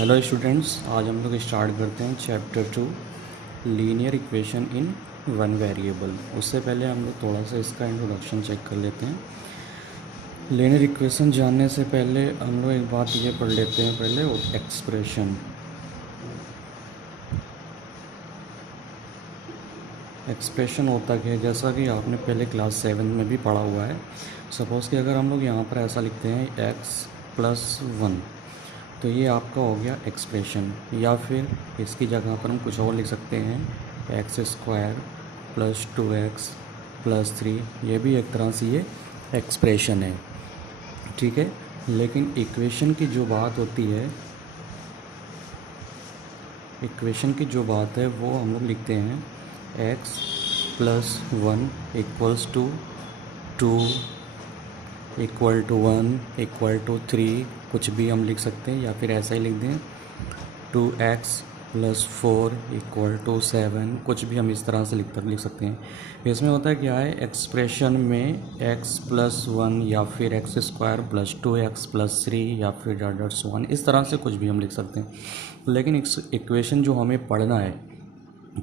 Hello students, आज हम लोग स्टार्ट करते हैं chapter 2 linear equation in one variable. उससे पहले हम लोग थोड़ा सा इसका इंट्रोडक्शन चेक कर लेते हैं। लीनियर इक्वेशन जानने से पहले हम लोग एक बात ये पढ़ लेते हैं पहले, एक्सप्रेशन। एक्सप्रेशन होता क्या है, जैसा कि आपने पहले क्लास 7 में भी पढ़ा हुआ है। सपोज़ कि अगर हम लोग यहाँ पर ऐसा लिखते हैं x+1, तो ये आपका हो गया एक्सप्रेशन। या फिर इसकी जगह पर हम कुछ और लिख सकते हैं, x² + 2x + 3। ये भी एक तरह से ये एक्सप्रेशन है, ठीक है। लेकिन इक्वेशन की जो बात होती है, इक्वेशन की जो बात है वो हम लोग लिखते हैं x+1 = 2 = 1 = 3, कुछ भी हम लिख सकते हैं। या फिर ऐसा ही लिख दें 2x + 4 = 7, कुछ भी हम इस तरह से लिख सकते हैं। इसमें होता है क्या है, एक्सप्रेशन में x+1 या फिर x² + 2x + 3 या फिर .1 इस तरह से कुछ भी हम लिख सकते हैं। लेकिन इक्वेशन जो हमें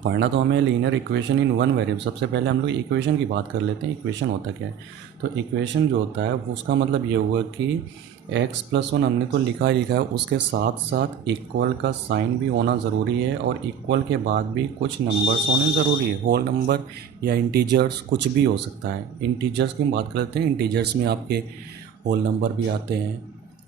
पढ़ना तो हमें linear equation in one variable. सबसे पहले हम लोग इक्वेशन की बात कर लेते हैं। इक्वेशन होता क्या है, तो इक्वेशन जो होता है वो उसका मतलब ये हुआ कि x+1 हमने तो लिखा है, उसके साथ साथ इक्वल का साइन भी होना ज़रूरी है, और इक्वल के बाद भी कुछ नंबर्स होने ज़रूरी है। होल नंबर या इंटीजर्स कुछ भी हो सकता है। इंटीजर्स की हम बात कर लेते हैं। इंटीजर्स में आपके होल नंबर भी आते हैं,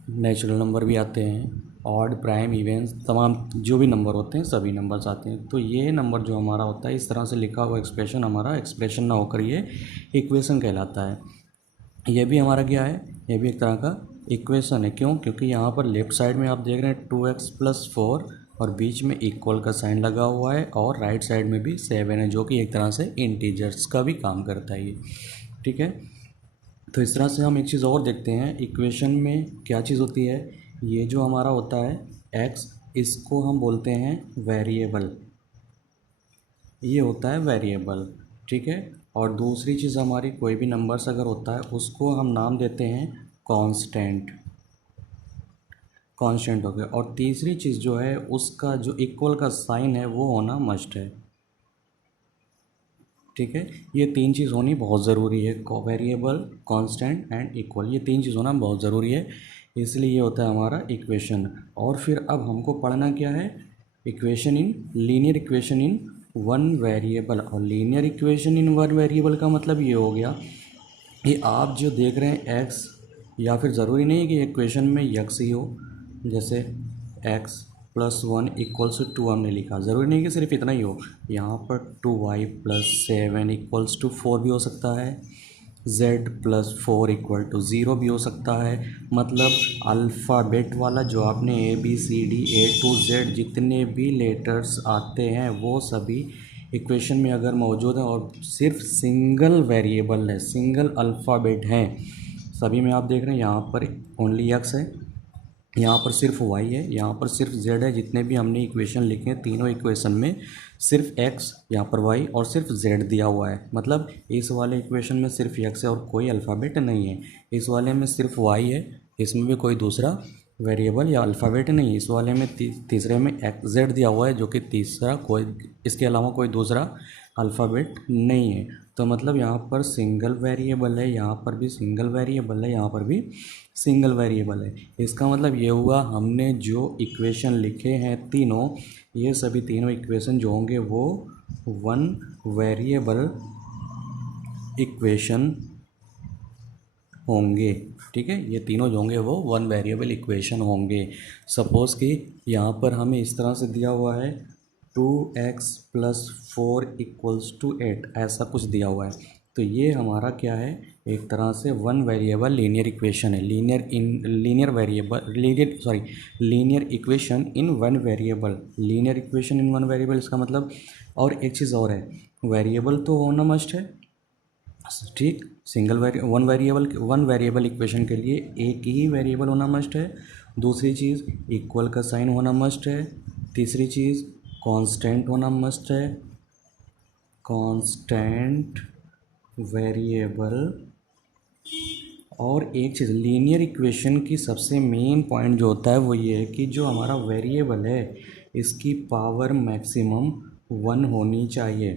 नेचुरल नंबर भी आते हैं, ऑड, प्राइम, इवेंस, तमाम जो भी नंबर होते हैं सभी नंबर्स आते हैं। तो ये नंबर जो हमारा होता है, इस तरह से लिखा हुआ एक्सप्रेशन हमारा एक्सप्रेशन ना होकर ये इक्वेशन कहलाता है। ये भी हमारा क्या है, ये भी एक तरह का इक्वेशन है। क्यों? क्योंकि यहाँ पर लेफ्ट साइड में आप देख रहे हैं 2x + 4 और बीच में इक्वल का साइन लगा हुआ है, और राइट साइड में भी 7 है, जो कि एक तरह से इंटीजर्स का भी काम करता है ये, ठीक है। तो इस तरह से हम एक चीज़ और देखते हैं, इक्वेशन में क्या चीज़ होती है। ये जो हमारा होता है x, इसको हम बोलते हैं वेरिएबल, ये होता है वेरिएबल, ठीक है। और दूसरी चीज़ हमारी कोई भी नंबर्स अगर होता है उसको हम नाम देते हैं कांस्टेंट, कांस्टेंट हो गया। और तीसरी चीज़ जो है, उसका जो इक्वल का साइन है वो होना मस्ट है, ठीक है। ये तीन चीज़ होनी बहुत ज़रूरी है, वेरिएबल, कांस्टेंट एंड इक्वल, ये तीन चीज़ होना बहुत ज़रूरी है। इसलिए ये होता है हमारा इक्वेशन। और फिर अब हमको पढ़ना क्या है, equation in linear equation in one variable. और linear equation in one variable का मतलब ये हो गया कि आप जो देख रहे हैं एक्स, या फिर ज़रूरी नहीं है कि इक्वेशन में यक्स ही हो। जैसे x+1 = 2 हमने लिखा, ज़रूरी नहीं कि सिर्फ इतना ही हो। यहाँ पर 2y + 7 = 4 भी हो सकता है, z+4 = 0 भी हो सकता है। मतलब अल्फ़ाबेट वाला जो आपने ABCD A to Z जितने भी लेटर्स आते हैं वो सभी इक्वेशन में अगर मौजूद है, और सिर्फ सिंगल वेरिएबल है, सिंगल अल्फ़ाबेट हैं सभी में। आप देख रहे हैं यहाँ पर ओनली x है, यहाँ पर सिर्फ y है, यहाँ पर सिर्फ z है। जितने भी हमने इक्वेशन लिखे हैं, तीनों इक्वेशन में सिर्फ x, यहाँ पर y और सिर्फ z दिया हुआ है। मतलब इस वाले इक्वेशन में सिर्फ x है और कोई अल्फ़ाबेट नहीं है। इस वाले में सिर्फ y है, इसमें भी कोई दूसरा वेरिएबल या अल्फ़ाबेट नहीं है। इस वाले में तीसरे में z दिया हुआ है, जो कि तीसरा कोई, इसके अलावा कोई दूसरा अल्फ़ाबेट नहीं है। तो मतलब यहाँ पर सिंगल वेरिएबल है, यहाँ पर भी सिंगल वेरिएबल है, यहाँ पर भी सिंगल वेरिएबल है। इसका मतलब ये हुआ, हमने जो इक्वेशन लिखे हैं तीनों, ये सभी तीनों इक्वेशन जो होंगे वो वन वेरिएबल इक्वेशन होंगे, ठीक है। ये तीनों जो होंगे वो वन वेरिएबल इक्वेशन होंगे। सपोज़ कि यहाँ पर हमें इस तरह से दिया हुआ है 2x + 4 = 8, ऐसा कुछ दिया हुआ है। तो ये हमारा क्या है, एक तरह से वन वेरिएबल लीनियर इक्वेशन है। Linear equation in one variable, linear equation in one variable, इसका मतलब। और एक चीज़ और है, वेरिएबल तो होना मस्ट है, ठीक। वन वेरिएबल इक्वेशन के लिए एक ही वेरिएबल होना मस्ट है। दूसरी चीज़, इक्वल का साइन होना मस्ट है। तीसरी चीज़, कांस्टेंट होना मस्ट है, कांस्टेंट वेरिएबल और एक चीज़ लीनियर इक्वेशन की सबसे मेन पॉइंट जो होता है वो ये है कि जो हमारा वेरिएबल है इसकी पावर मैक्सिमम 1 होनी चाहिए,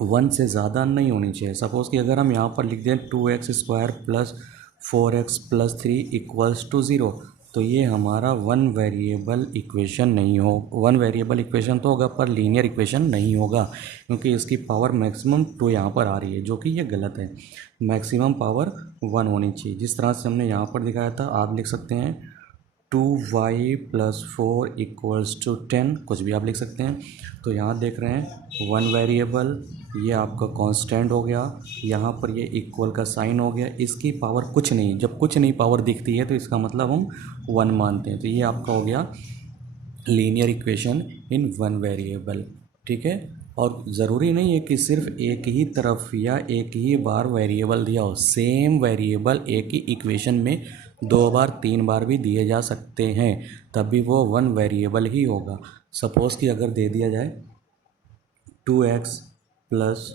1 से ज़्यादा नहीं होनी चाहिए। सपोज़ कि अगर हम यहाँ पर लिख दें 2x² plus 4x plus 3 equals to 0, तो ये हमारा वन वेरिएबल इक्वेशन नहीं हो, वन वेरिएबल इक्वेशन तो होगा पर लीनियर इक्वेशन नहीं होगा, क्योंकि इसकी पावर मैक्सिमम 2 यहाँ पर आ रही है, जो कि ये गलत है। मैक्सिमम पावर 1 होनी चाहिए। जिस तरह से हमने यहाँ पर दिखाया था, आप लिख सकते हैं 2y प्लस 4 इक्वल्स टू 10, कुछ भी आप लिख सकते हैं। तो यहाँ देख रहे हैं वन वेरिएबल, ये आपका कांस्टेंट हो गया, यहाँ पर ये इक्वल का साइन हो गया, इसकी पावर कुछ नहीं, जब कुछ नहीं पावर दिखती है तो इसका मतलब हम 1 मानते हैं। तो ये आपका हो गया linear equation in one variable, ठीक है। और ज़रूरी नहीं है कि सिर्फ एक ही तरफ या एक ही बार वेरिएबल दिया हो, सेम वेरिएबल एक ही इक्वेशन में 2 बार 3 बार भी दिए जा सकते हैं, तब भी वो वन वेरिएबल ही होगा। सपोज़ कि अगर दे दिया जाए 2x plus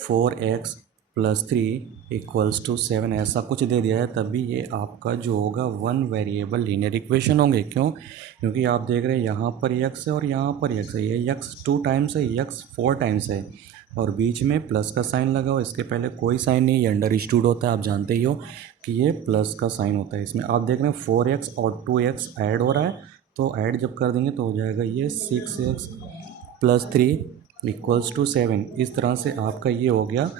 4x plus 3 equals to 7, ऐसा कुछ दे दिया है, तब भी ये आपका जो होगा वन वेरिएबल लीनियर इक्वेशन होंगे। क्यों? क्योंकि आप देख रहे हैं यहाँ पर x है और यहाँ पर x है, ये x 2 टाइम्स है, x 4 टाइम्स है, और बीच में प्लस का साइन लगा हो, इसके पहले कोई साइन नहीं, ये अंडर स्टूड होता है, आप जानते ही हो कि ये प्लस का साइन होता है। इसमें आप देख रहे हैं 4x और 2x ऐड हो रहा है, तो ऐड जब कर देंगे तो हो जाएगा ये 6x प्लस 3 इक्वल्स टू 7। इस तरह से आपका ये हो गया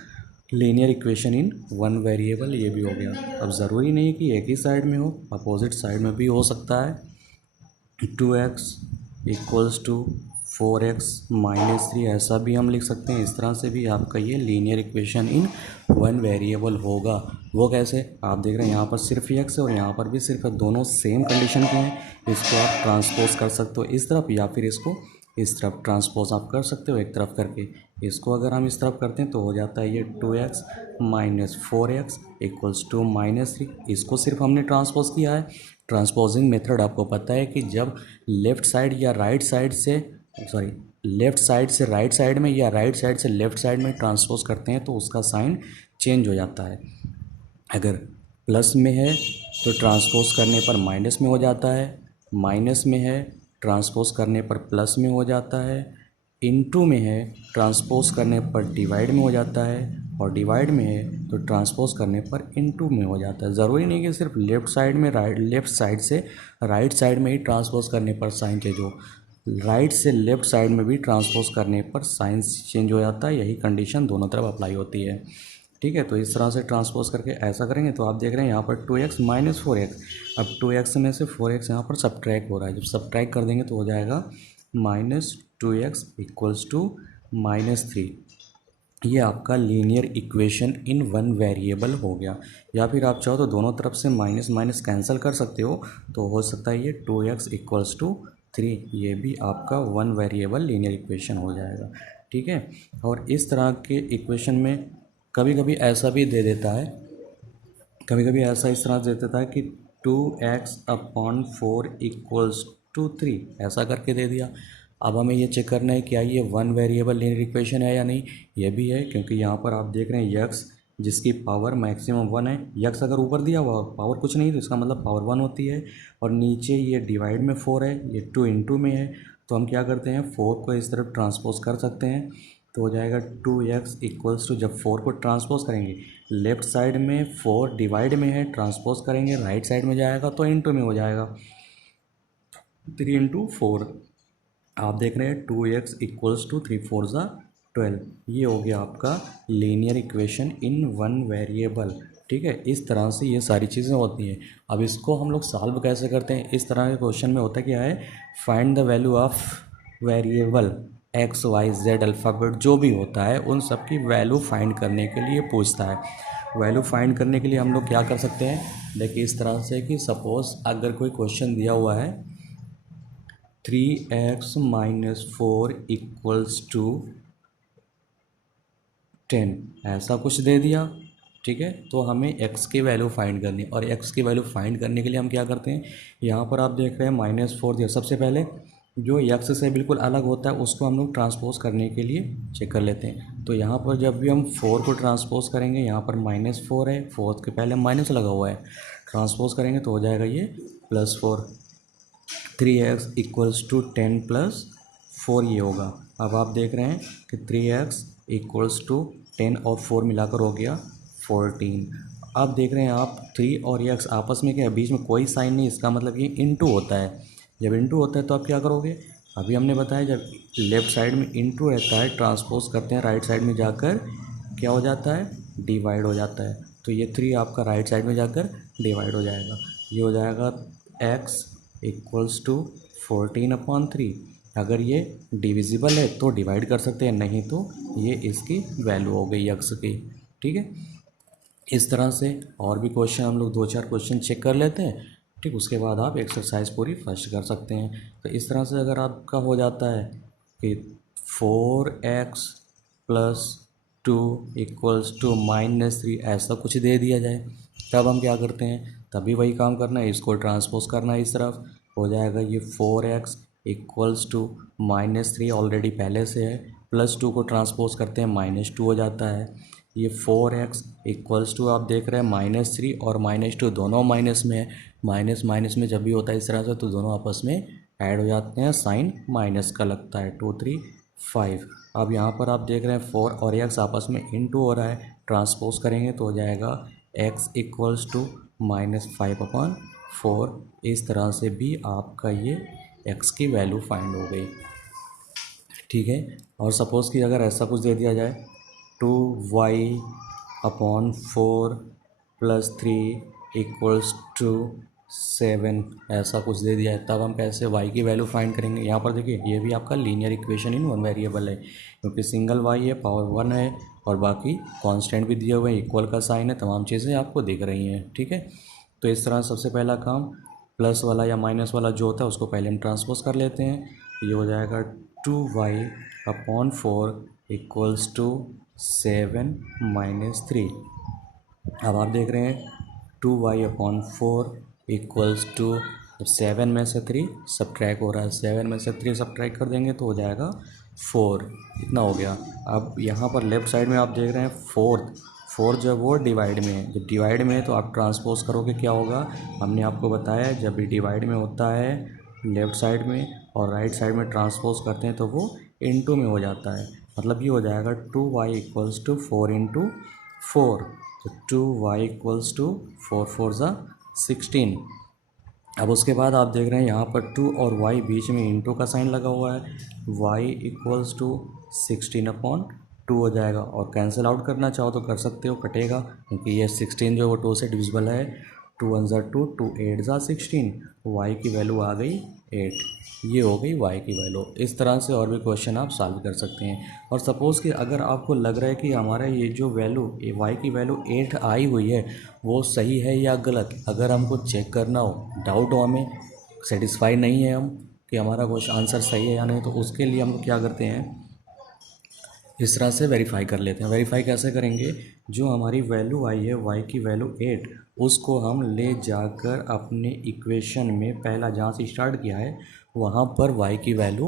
linear equation in one variable, ये भी हो गया। अब ज़रूरी नहीं कि एक ही साइड में हो, अपोजिट साइड में भी हो सकता है। 2x equals to 4x minus 3, ऐसा भी हम लिख सकते हैं। इस तरह से भी आपका ये linear equation in one variable होगा। वो कैसे? आप देख रहे हैं यहाँ पर सिर्फ x है और यहाँ पर भी सिर्फ, दोनों सेम कंडीशन के हैं। इसको आप ट्रांसपोज कर सकते हो इस तरफ, या फिर इसको इस तरफ ट्रांसपोज आप कर सकते हो एक तरफ करके। इसको अगर हम इस तरफ करते हैं तो हो जाता है ये 2x minus 4x equals to minus 3। इसको सिर्फ हमने ट्रांसपोज किया है। ट्रांसपोजिंग मेथड आपको पता है कि जब लेफ़्ट साइड या राइट साइड से, सॉरी, लेफ़्ट साइड से राइट साइड में या राइट साइड से लेफ़्ट साइड में ट्रांसपोज करते हैं तो उसका साइन चेंज हो जाता है। अगर प्लस में है तो ट्रांसपोज करने पर माइनस में हो जाता है, माइनस में है ट्रांसपोज करने पर प्लस में हो जाता है, इनटू में है ट्रांसपोज करने पर डिवाइड में हो जाता है, और डिवाइड में है तो ट्रांसपोज करने पर इनटू में हो जाता है। ज़रूरी नहीं कि सिर्फ लेफ़्ट साइड में, लेफ़्ट साइड से राइट साइड में ही ट्रांसपोज करने पर साइन चेंज हो, राइट से लेफ़्ट साइड में भी ट्रांसपोज करने पर साइन चेंज हो जाता है। यही कंडीशन दोनों तरफ अप्लाई होती है, ठीक है। तो इस तरह से ट्रांसपोज करके ऐसा करेंगे तो आप देख रहे हैं यहाँ पर 2x माइनस 4x, अब 2x में से 4x यहाँ पर सब्ट्रैक्ट हो रहा है, जब सब्ट्रैक्ट कर देंगे तो हो जाएगा minus 2x equals to minus 3। ये आपका linear equation in one variable हो गया। या फिर आप चाहो तो दोनों तरफ से माइनस माइनस कैंसिल कर सकते हो, तो हो सकता है ये 2x इक्वल्स टू 3, ये भी आपका वन वेरिएबल लीनियर इक्वेशन हो जाएगा, ठीक है। और इस तरह के इक्वेशन में कभी कभी ऐसा भी दे देता है, कभी कभी ऐसा इस तरह दे देता है कि 2x/4 इक्वल्स टू 3, ऐसा करके दे दिया। अब हमें ये चेक करना है क्या ये वन वेरिएबल लीनियर इक्वेशन है या नहीं। ये भी है, क्योंकि यहाँ पर आप देख रहे हैं x जिसकी पावर मैक्सिमम 1 है, x अगर ऊपर दिया हुआ पावर कुछ नहीं तो इसका मतलब पावर 1 होती है, और नीचे ये डिवाइड में 4 है, ये 2 इंटू में है, तो हम क्या करते हैं 4 को इस तरफ ट्रांसपोज कर सकते हैं, तो हो जाएगा 2x इक्वल्स टू, जब 4 को ट्रांसपोज करेंगे लेफ़्ट साइड में 4 डिवाइड में है, ट्रांसपोज करेंगे राइट साइड में जाएगा तो इंटू में हो जाएगा, 3 इंटू 4। आप देख रहे हैं 2x इक्वल्स टू 3 4 ज़ा 12, ये हो गया आपका linear equation in one variable, ठीक है। इस तरह से ये सारी चीज़ें होती हैं। अब इसको हम लोग सॉल्व कैसे करते हैं, इस तरह के क्वेश्चन में होता क्या है, find the value of variable X Y Z alphabet जो भी होता है उन सब की वैल्यू फाइंड करने के लिए पूछता है। वैल्यू फाइंड करने के लिए हम लोग क्या कर सकते हैं, देखिए इस तरह से कि सपोज़ अगर कोई क्वेश्चन दिया हुआ है 3x माइनस 4 इक्वल्स टू 10, ऐसा कुछ दे दिया, ठीक है। तो हमें x की वैल्यू फाइंड करनी, और x की वैल्यू फाइंड करने के लिए हम क्या करते हैं, यहाँ पर आप देख रहे हैं -4 दिया। सबसे पहले जो यक्स से बिल्कुल अलग होता है उसको हम लोग ट्रांसपोज करने के लिए चेक कर लेते हैं। तो यहाँ पर जब भी हम 4 को ट्रांसपोज करेंगे, यहाँ पर -4 है, 4 के पहले माइनस लगा हुआ है, ट्रांसपोज करेंगे तो हो जाएगा ये +4। 3x इक्वल्स टू 10 + 4 ये होगा। अब आप देख रहे हैं कि 3x इक्वल्स टू 10 और 4 मिलाकर हो गया 14। अब देख रहे हैं आप 3 और x आपस में क्या है, बीच में कोई साइन नहीं, इसका मतलब ये इनटू होता है। जब इनटू होता है तो आप क्या करोगे, अभी हमने बताया जब लेफ़्ट साइड में इनटू रहता है, ट्रांसपोज करते हैं राइट साइड में जाकर क्या हो जाता है, डिवाइड हो जाता है। तो ये 3 आपका राइट साइड में जाकर डिवाइड हो जाएगा। ये हो जाएगा x इक्वल्स टू 14/3। अगर ये डिविजिबल है तो डिवाइड कर सकते हैं, नहीं तो ये इसकी वैल्यू हो गई x की। ठीक है, इस तरह से और भी क्वेश्चन हम लोग 2-4 क्वेश्चन चेक कर लेते हैं। ठीक, उसके बाद आप एक्सरसाइज पूरी फर्स्ट कर सकते हैं। तो इस तरह से अगर आपका हो जाता है कि 4x + 2 इक्वल्स टू -3 ऐसा कुछ दे दिया जाए, तब हम क्या करते हैं, तभी वही काम करना है, इसको ट्रांसपोज करना है इस तरफ। हो जाएगा ये 4x इक्वल्स टू -3 ऑलरेडी पहले से है, +2 को ट्रांसपोज करते हैं -2 हो जाता है। ये 4x इक्वल्स टू आप देख रहे हैं -3 और -2 दोनों माइनस में है। माइनस माइनस में जब भी होता है इस तरह से तो दोनों आपस में ऐड हो जाते हैं, साइन माइनस का लगता है। 2 3 5। अब यहाँ पर आप देख रहे हैं 4 और x आपस में इनटू हो रहा है, ट्रांसपोज करेंगे तो हो जाएगा x इक्वल्स टू -5/4। इस तरह से भी आपका ये x की वैल्यू फाइंड हो गई। ठीक है, और सपोज़ कि अगर ऐसा कुछ दे दिया जाए 2y/4 + 3 इक्वल्स टू 7, ऐसा कुछ दे दिया है, तब हम कैसे y की वैल्यू फाइंड करेंगे। यहाँ पर देखिए ये भी आपका linear equation in one variable है, क्योंकि सिंगल y है, पावर 1 है और बाकी कांस्टेंट भी दिए हुए हैं, इक्वल का साइन है, तमाम चीज़ें आपको दिख रही हैं। ठीक है, तो इस तरह सबसे पहला काम प्लस वाला या माइनस वाला जो होता है उसको पहले हम ट्रांसपोज कर लेते हैं। ये हो जाएगा 2y/4 इक्वल्स टू 7 - 3। अब आप देख रहे हैं 2y/4 इक्वल्स टू, 7 में से 3 सब्ट्रैक्ट हो रहा है, 7 में से 3 सब्ट्रैक्ट कर देंगे तो हो जाएगा 4, इतना हो गया। अब यहाँ पर लेफ़्ट साइड में आप देख रहे हैं 4 जब वो डिवाइड में है, जब डिवाइड में है तो आप ट्रांसपोज करोगे क्या होगा, हमने आपको बताया जब भी डिवाइड में होता है लेफ़्ट साइड में और राइट साइड में ट्रांसपोज करते हैं तो वो इनटू में हो जाता है। मतलब ये हो जाएगा 2y इक्वल्स टू 4 × 4, तो 2y इक्वल्स टू 4 4 ज़ा 16। अब उसके बाद आप देख रहे हैं यहाँ पर 2 और y बीच में इंटू का साइन लगा हुआ है, y इक्वल्स टू 16/2 हो जाएगा। और कैंसिल आउट करना चाहो तो कर सकते हो, कटेगा, क्योंकि ये 16 जो है वो 2 से डिविजिबल है। 2 1 ज़ा 2, 2 8 ज़ा 16, y की वैल्यू आ गई 8। ये हो गई y की वैल्यू। इस तरह से और भी क्वेश्चन आप सॉल्व कर सकते हैं। और सपोज़ कि अगर आपको लग रहा है कि हमारा ये जो वैल्यू y की वैल्यू 8 आई हुई है वो सही है या गलत, अगर हमको चेक करना हो, डाउट हो, हमें सेटिस्फाई नहीं है हम कि हमारा क्वेश्चन आंसर सही है या नहीं, तो उसके लिए हम क्या करते हैं, इस तरह से वेरीफाई कर लेते हैं। वेरीफाई कैसे करेंगे, जो हमारी वैल्यू आई है y की वैल्यू 8, उसको हम ले जाकर अपने इक्वेशन में पहला जहाँ से स्टार्ट किया है वहाँ पर y की वैल्यू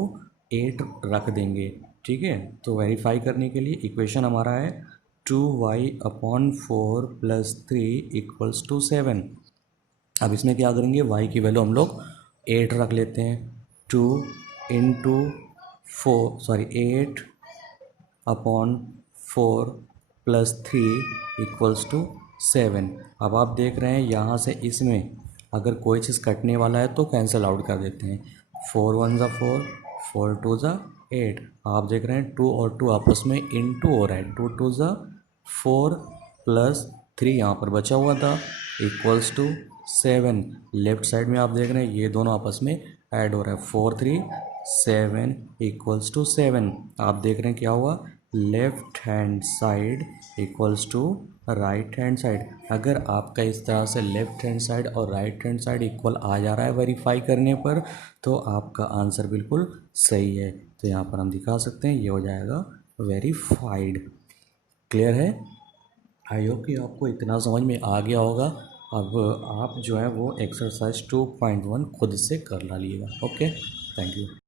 8 रख देंगे। ठीक है, तो वेरीफाई करने के लिए इक्वेशन हमारा है 2y/4 + 3 इक्वल्स टू 7। अब इसमें क्या करेंगे, y की वैल्यू हम लोग 8 रख लेते हैं। 2 × 8/4 + 3 इक्वल्स टू 7। अब आप देख रहे हैं यहाँ से इसमें अगर कोई चीज़ कटने वाला है तो कैंसिल आउट कर देते हैं। 4 1 ज़ा 4, 4 2 ज़ा 8। आप देख रहे हैं 2 और 2 आपस में इनटू हो रहा है, 2 2 ज़ा 4 + 3 यहाँ पर बचा हुआ था इक्वल्स टू 7। लेफ़्ट साइड में आप देख रहे हैं ये दोनों आपस में ऐड हो रहा है, 4 3 7 इक्वल्स टू 7। आप देख रहे हैं क्या हुआ, left hand side equals to right hand side. अगर आपका इस तरह से लेफ़्ट हैंड साइड और राइट हैंड साइड इक्वल आ जा रहा है वेरीफाई करने पर, तो आपका आंसर बिल्कुल सही है। तो यहाँ पर हम दिखा सकते हैं, ये हो जाएगा वेरीफाइड। क्लियर है? आई होप कि आपको इतना समझ में आ गया होगा। अब आप जो है वो एक्सरसाइज 2.1 खुद से कर ला लीजिएगा। Okay, thank you.